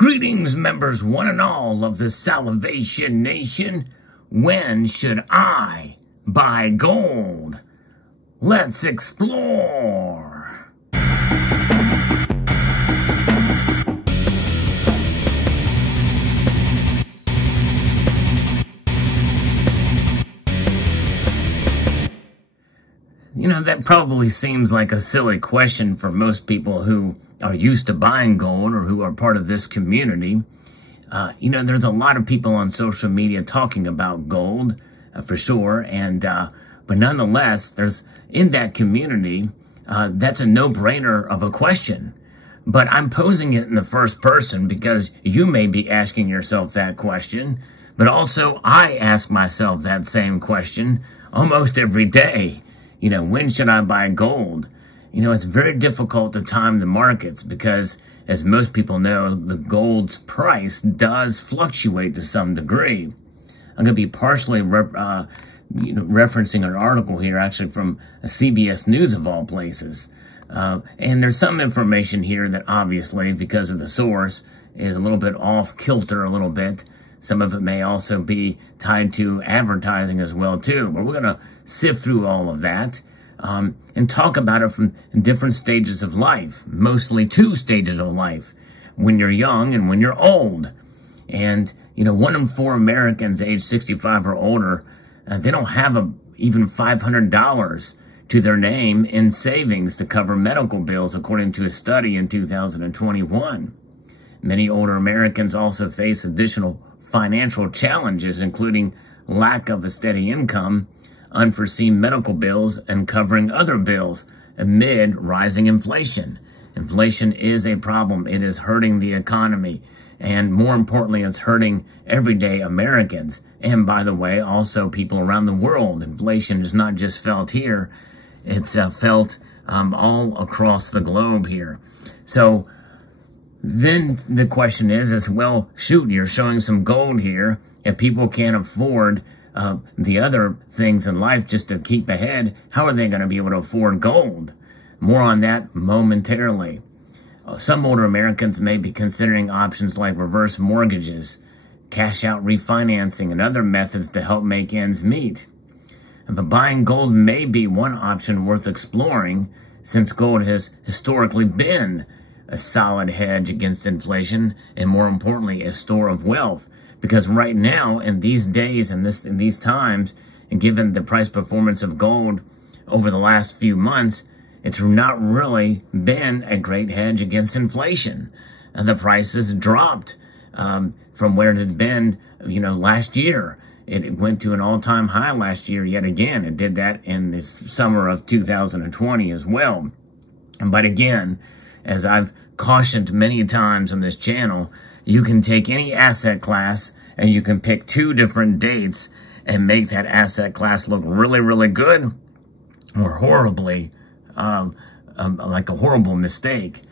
Greetings, members one and all of the Salvation Nation. When should I buy gold? Let's explore. You know, that probably seems like a silly question for most people who are used to buying gold or who are part of this community. There's a lot of people on social media talking about gold, for sure. But nonetheless, there's in that community, that's a no-brainer of a question. But I'm posing it in the first person because you may be asking yourself that question. But also, I ask myself that same question almost every day. When should I buy gold? It's very difficult to time the markets because, as most people know, the gold's price does fluctuate to some degree. I'm going to be partially referencing an article here, actually from CBS News of all places. And there's some information here that obviously, because of the source, is a little bit off kilter a little bit. Some of it may also be tied to advertising as well, too. But we're going to sift through all of that and talk about it from different stages of life, mostly two stages of life, when you're young and when you're old. And, 1 in 4 Americans age 65 or older, they don't have even $500 to their name in savings to cover medical bills, according to a study in 2021. Many older Americans also face additional financial challenges, including lack of a steady income, unforeseen medical bills, and covering other bills amid rising inflation. Inflation is a problem. It is hurting the economy. And more importantly, it's hurting everyday Americans. And by the way, also people around the world. Inflation is not just felt here. It's felt all across the globe here. So then the question is, well, shoot, you're showing some gold here. If people can't afford the other things in life just to keep ahead, how are they going to be able to afford gold? More on that momentarily. Some older Americans may be considering options like reverse mortgages, cash out refinancing, and other methods to help make ends meet. But buying gold may be one option worth exploring, since gold has historically been a solid hedge against inflation, and more importantly, a store of wealth. Because right now, in these days, in these times, and given the price performance of gold over the last few months, it's not really been a great hedge against inflation. The price has dropped from where it had been, last year. It went to an all-time high last year yet again. It did that in the summer of 2020 as well. But again, as I've cautioned many times on this channel, you can take any asset class and you can pick 2 different dates and make that asset class look really, really good or horribly, like a horrible mistake.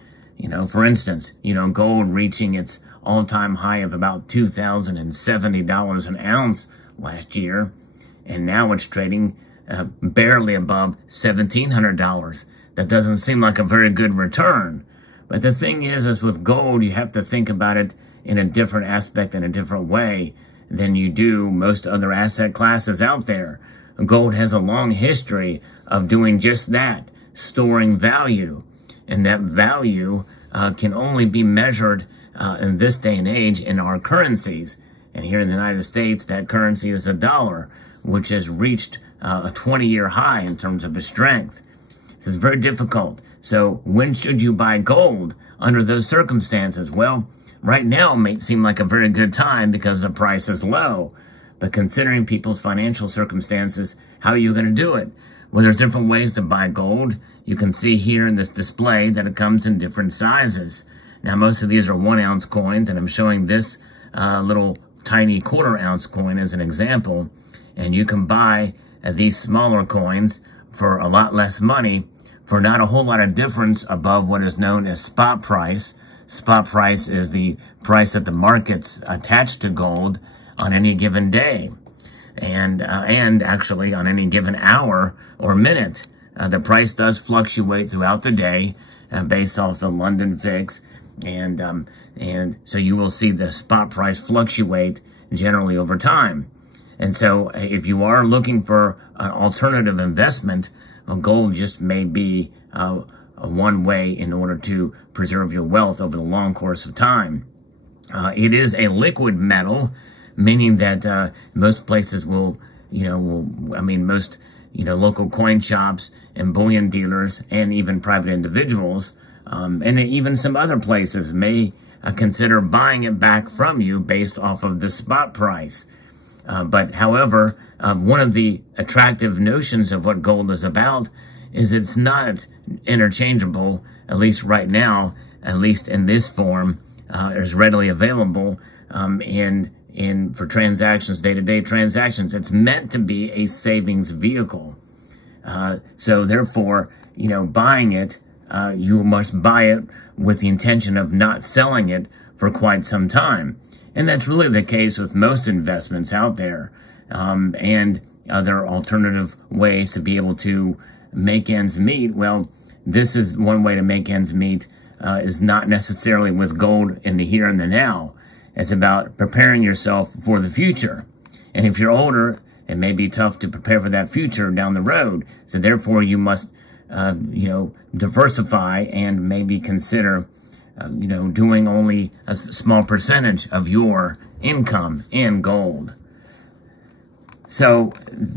For instance, gold reaching its all-time high of about $2,070 an ounce last year, and now it's trading barely above $1,700. That doesn't seem like a very good return. But the thing is with gold, you have to think about it in a different aspect, in a different way than you do most other asset classes out there. Gold has a long history of doing just that, storing value. And that value can only be measured in this day and age in our currencies. And here in the United States, that currency is the dollar, which has reached a 20-year high in terms of its strength. This is very difficult. So when should you buy gold under those circumstances? Well, right now may seem like a very good time because the price is low. But considering people's financial circumstances, how are you going to do it? Well, there's different ways to buy gold. You can see here in this display that it comes in different sizes. Now, most of these are 1-ounce coins, and I'm showing this little tiny 1/4-ounce coin as an example. And you can buy these smaller coins for a lot less money, for not a whole lot of difference above what is known as spot price. Spot price is the price that the markets attach to gold on any given day, and actually on any given hour or minute. The price does fluctuate throughout the day based off the London VIX And so you will see the spot price fluctuate generally over time. And so if you are looking for an alternative investment, gold just may be one way in order to preserve your wealth over the long course of time. It is a liquid metal, meaning that most places will, most, local coin shops and bullion dealers and even private individuals, and even some other places may consider buying it back from you based off of the spot price. But however, one of the attractive notions of what gold is about is it's not interchangeable, at least right now, at least in this form, is readily available for transactions, day-to-day transactions. It's meant to be a savings vehicle. So therefore, buying it, you must buy it with the intention of not selling it for quite some time. And that's really the case with most investments out there, and other alternative ways to be able to make ends meet. Well, this is one way to make ends meet, is not necessarily with gold in the here and the now. It's about preparing yourself for the future. And if you're older, it may be tough to prepare for that future down the road. So therefore, you must, diversify and maybe consider, doing only a small percentage of your income in gold. So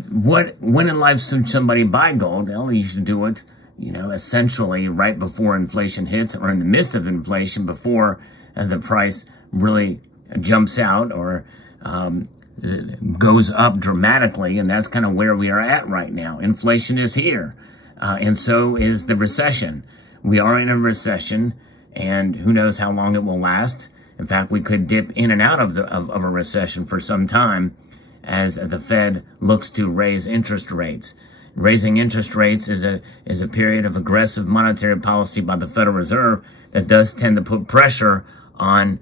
when in life should somebody buy gold? Well, you should do it, essentially right before inflation hits or in the midst of inflation, before the price really jumps out or goes up dramatically. And that's kind of where we are at right now. Inflation is here, and so is the recession. We are in a recession, and who knows how long it will last. In fact, we could dip in and out of a recession for some time as the Fed looks to raise interest rates. Raising interest rates is a period of aggressive monetary policy by the Federal Reserve that does tend to put pressure on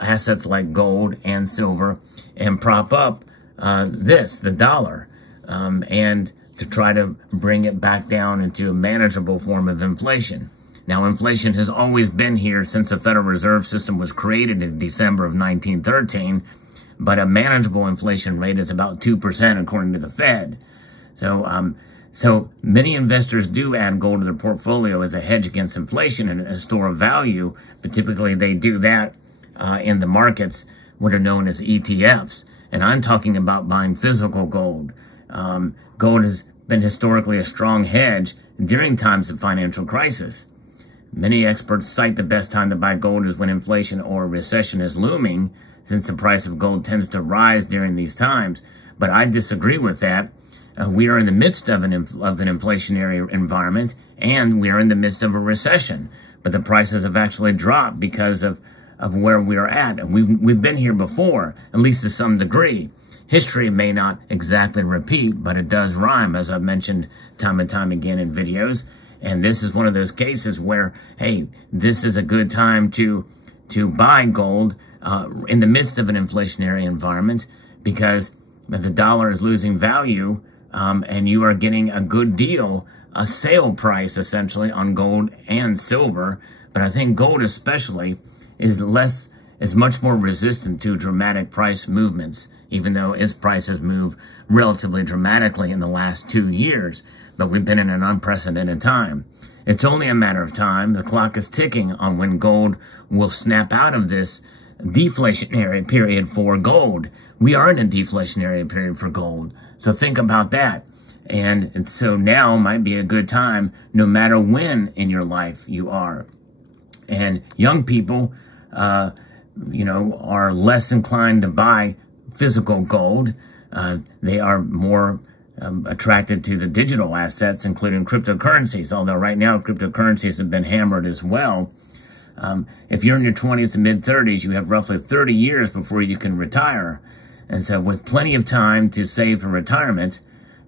assets like gold and silver and prop up the dollar, and to try to bring it back down into a manageable form of inflation. Now, inflation has always been here since the Federal Reserve System was created in December of 1913, but a manageable inflation rate is about 2% according to the Fed. So many investors do add gold to their portfolio as a hedge against inflation and a store of value, but typically they do that in the markets, what are known as ETFs. And I'm talking about buying physical gold. Gold has been historically a strong hedge during times of financial crisis. Many experts cite the best time to buy gold is when inflation or recession is looming, since the price of gold tends to rise during these times. But I disagree with that. We are in the midst of an inflationary environment, and we are in the midst of a recession. But the prices have actually dropped because of where we are at. And we've been here before, at least to some degree. History may not exactly repeat, but it does rhyme, as I've mentioned time and time again in videos. And this is one of those cases where, hey, this is a good time to buy gold in the midst of an inflationary environment, because the dollar is losing value, and you are getting a good deal, a sale price essentially on gold and silver. But I think gold especially is much more resistant to dramatic price movements, even though its prices move relatively dramatically in the last 2 years. But we've been in an unprecedented time. It's only a matter of time. The clock is ticking on when gold will snap out of this deflationary period for gold. We are in a deflationary period for gold. So think about that. And so now might be a good time, no matter when in your life you are. And young people, are less inclined to buy physical gold. They are more attracted to the digital assets, including cryptocurrencies, although right now cryptocurrencies have been hammered as well. If you're in your 20s to mid-30s, you have roughly 30 years before you can retire. And so with plenty of time to save for retirement,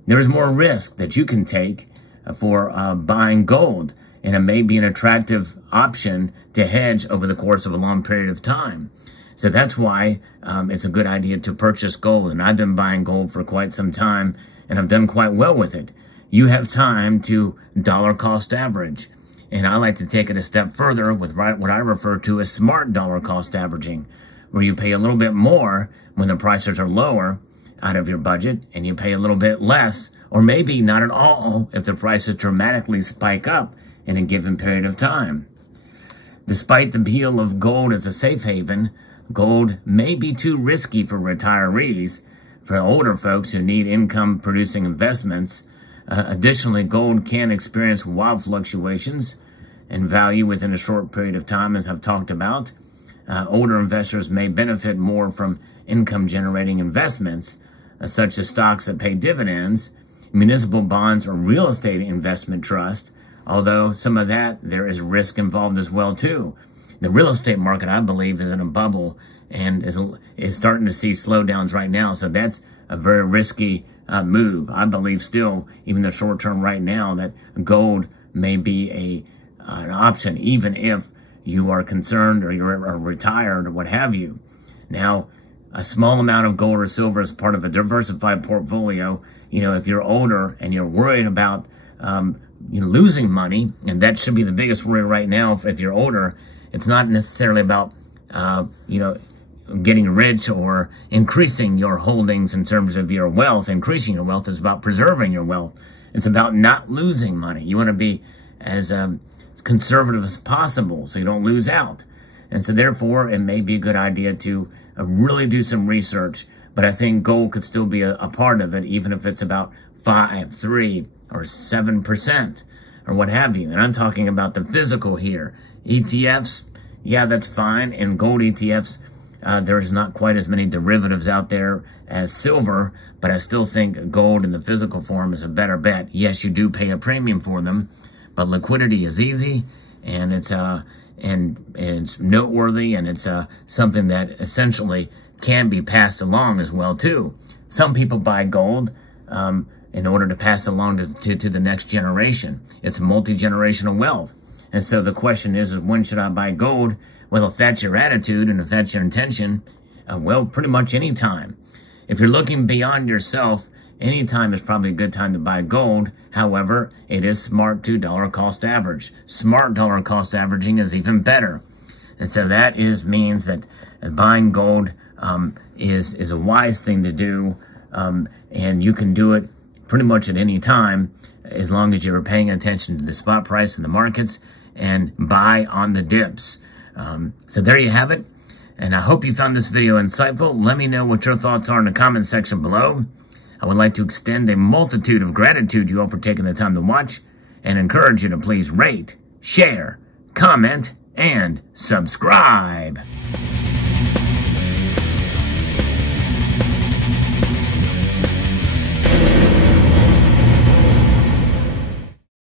there's more risk that you can take for buying gold. And it may be an attractive option to hedge over the course of a long period of time. So that's why it's a good idea to purchase gold. And I've been buying gold for quite some time, and I've done quite well with it. You have time to dollar cost average. And I like to take it a step further with what I refer to as smart dollar cost averaging, where you pay a little bit more when the prices are lower out of your budget, and you pay a little bit less, or maybe not at all, if the prices dramatically spike up in a given period of time. Despite the appeal of gold as a safe haven, gold may be too risky for retirees, for older folks who need income-producing investments. Additionally, gold can experience wild fluctuations in value within a short period of time, as I've talked about. Older investors may benefit more from income-generating investments, such as stocks that pay dividends, municipal bonds, or real estate investment trust, although some of that, there is risk involved as well, too. The real estate market, I believe, is in a bubble and is starting to see slowdowns right now, so that's a very risky move. I believe still, even the short term right now, that gold may be an option, even if you are concerned or you're retired or what have you. Now, a small amount of gold or silver is part of a diversified portfolio. You know, if you're older and you're worried about losing money, and that should be the biggest worry right now if you're older, it's not necessarily about, getting rich or increasing your holdings in terms of your wealth. Increasing your wealth is about preserving your wealth. It's about not losing money. You want to be as conservative as possible so you don't lose out. And so therefore, it may be a good idea to really do some research. But I think gold could still be a part of it, even if it's about 5, 3, or 7%, or what have you. And I'm talking about the physical here. ETFs, yeah, that's fine. And gold ETFs, there's not quite as many derivatives out there as silver, but I still think gold in the physical form is a better bet. Yes, you do pay a premium for them, but liquidity is easy, and it's noteworthy, and it's something that essentially can be passed along as well too. Some people buy gold in order to pass along to the next generation. It's multi-generational wealth. And so the question is when should I buy gold? Well, if that's your attitude and if that's your intention, well, pretty much any time. If you're looking beyond yourself, any time is probably a good time to buy gold. However, it is smart to dollar cost average. Smart dollar cost averaging is even better. And so that means that buying gold is a wise thing to do, and you can do it pretty much at any time as long as you're paying attention to the spot price in the markets and buy on the dips. So there you have it, and I hope you found this video insightful. Let me know what your thoughts are in the comment section below. I would like to extend a multitude of gratitude to you all for taking the time to watch, and encourage you to please rate, share, comment, and subscribe.